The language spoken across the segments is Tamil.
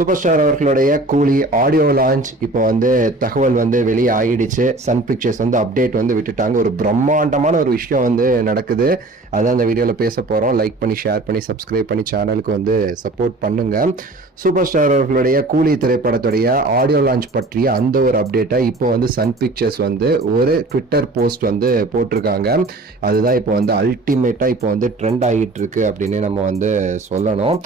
சூப்பர் ஸ்டார் அவர்களுடைய கூலி ஆடியோ லான்ச் இப்போ வந்து தகவல் வந்து வெளியே ஆகிடுச்சு. சன் பிக்சர்ஸ் வந்து அப்டேட் வந்து விட்டுட்டாங்க. ஒரு பிரம்மாண்டமான ஒரு விஷயம் வந்து நடக்குது. அதான் இந்த வீடியோவில் பேச போகிறோம். லைக் பண்ணி, ஷேர் பண்ணி, சப்ஸ்கிரைப் பண்ணி சேனலுக்கு வந்து சப்போர்ட் பண்ணுங்க. சூப்பர் ஸ்டார் அவர்களுடைய கூலி திரைப்படத்துடைய ஆடியோ லான்ச் பற்றிய அந்த ஒரு அப்டேட்டை இப்போ வந்து சன் பிக்சர்ஸ் வந்து ஒரு ட்விட்டர் போஸ்ட் வந்து போட்டிருக்காங்க. அதுதான் இப்போ வந்து அல்டிமேட்டாக இப்போ வந்து ட்ரெண்ட் ஆகிட்டு இருக்கு அப்படின்னு நம்ம வந்து சொல்லணும்.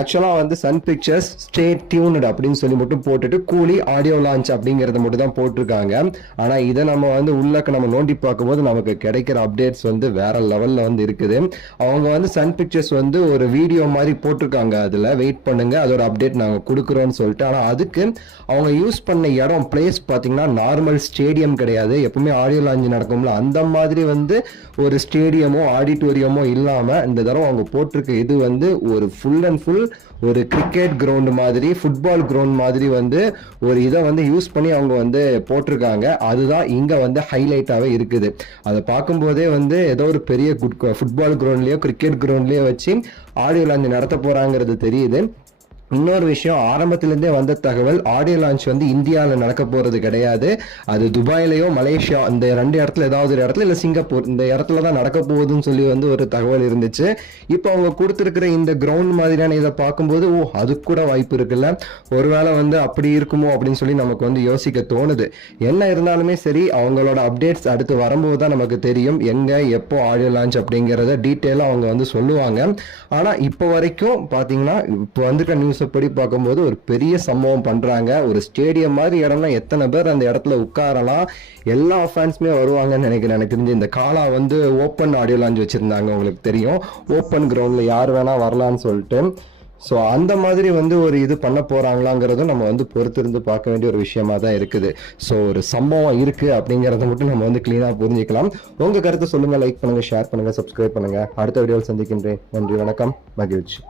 ஆக்சுவலாக வந்து சன் பிக்சர்ஸ் ஸ்டே டியூன்டு அப்படின்னு சொல்லி மட்டும் போட்டுட்டு கூலி ஆடியோ லான்ச் அப்படிங்கறத மட்டும் தான் போட்டிருக்காங்க. ஆனா இதை நம்ம வந்து உள்ளக்க நம்ம நோண்டி பார்க்கும்போது நமக்கு கிடைக்கிற அப்டேட்ஸ் வந்து வேற லெவல்ல வந்து இருக்குது. அவங்க வந்து சன் பிக்சர்ஸ் வந்து ஒரு வீடியோ மாதிரி போட்டிருக்காங்க. அதுல வெயிட் பண்ணுங்க, அதோட அப்டேட் நாங்க கொடுக்குறோம்னு சொல்லிட்டு. ஆனா அதுக்கு அவங்க யூஸ் பண்ண இடம் பிளேஸ் பாத்தீங்கன்னா நார்மல் ஸ்டேடியம் கிடையாது. எப்பவுமே ஆடியோ லான்ச் நடக்கும்ல அந்த மாதிரி வந்து ஒரு ஸ்டேடியமோ ஆடிட்டோரியமோ இல்லாம இந்த தடவை அவங்க போட்டிருக்க இது வந்து ஒரு ஃபுல் அண்ட் ஃபுல் ஒரு கிரிக்கெட் கிரவுண்ட் மாதிரி, ஃபுட்பால் கிரவுண்ட் மாதிரி வந்து ஒரு இதை வந்து யூஸ் பண்ணி அவங்க வந்து போட்டிருக்காங்க. அதுதான் இங்க வந்து ஹைலைட்டாவே இருக்குது. அதை பார்க்கும்போதே வந்து ஏதோ ஒரு பெரிய ஃபுட்பால் கிரவுண்ட்லயோ கிரிக்கெட் கிரவுண்ட்லயோ வச்சு ஆடியோ லான்ச் நடத்த போறாங்கிறது தெரியுது. இன்னொரு விஷயம், ஆரம்பத்திலேருந்தே வந்த தகவல் ஆடியோ லான்ச் வந்து இந்தியாவில் நடக்க போகிறது கிடையாது. அது துபாயிலையோ மலேசியா அந்த ரெண்டு இடத்துல ஏதாவது ஒரு இடத்துல இல்லை சிங்கப்பூர் இந்த இடத்துல தான் நடக்க போகுதுன்னு சொல்லி வந்து ஒரு தகவல் இருந்துச்சு. இப்போ அவங்க கொடுத்துருக்கிற இந்த கிரவுண்ட் மாதிரியான இதை பார்க்கும்போது அதுக்கு கூட வாய்ப்பு இருக்குல்ல, ஒருவேளை வந்து அப்படி இருக்குமோ அப்படின்னு சொல்லி நமக்கு வந்து யோசிக்க தோணுது. என்ன இருந்தாலுமே சரி, அவங்களோட அப்டேட்ஸ் அடுத்து வரும்போது தான் நமக்கு தெரியும் எங்கே எப்போ ஆடியோ லான்ச் அப்படிங்கிறத டீட்டெயிலாக அவங்க வந்து சொல்லுவாங்க. ஆனால் இப்போ வரைக்கும் பார்த்தீங்கன்னா இப்போ வந்துருக்க நியூஸ் படி பார்க்கும்போது ஒரு பெரிய சம்பவம் பண்றாங்க. ஒரு ஸ்டேடியம் மாதிரி இடம்னா எத்தனை பேர் அந்த இடத்துல உட்காரலாம், எல்லா ஃபேன்ஸுமே வருவாங்கன்னு நினைக்கிறேன். எனக்கு தெரிஞ்சு இந்த காலா வந்து ஓப்பன் ஆடியோ லான்ச் வச்சிருந்தாங்க, உங்களுக்கு தெரியும், ஓப்பன் கிரவுண்ட்ல யார் வேணா வரலான்னு சொல்லிட்டு. ஸோ அந்த மாதிரி வந்து ஒரு இது பண்ண போறாங்களாங்கிறதும் நம்ம வந்து பொறுத்திருந்து பார்க்க வேண்டிய ஒரு விஷயமா தான் இருக்குது. ஸோ ஒரு சம்பவம் இருக்கு அப்படிங்கிறத மட்டும் நம்ம வந்து கிளீனா புரிஞ்சுக்கலாம். உங்க கருத்தை சொல்லுங்க, லைக் பண்ணுங்க, ஷேர் பண்ணுங்க, சப்ஸ்கிரைப் பண்ணுங்க. அடுத்த வீடியோவில் சந்திக்கின்றேன். நன்றி, வணக்கம், மகிழ்ச்சி.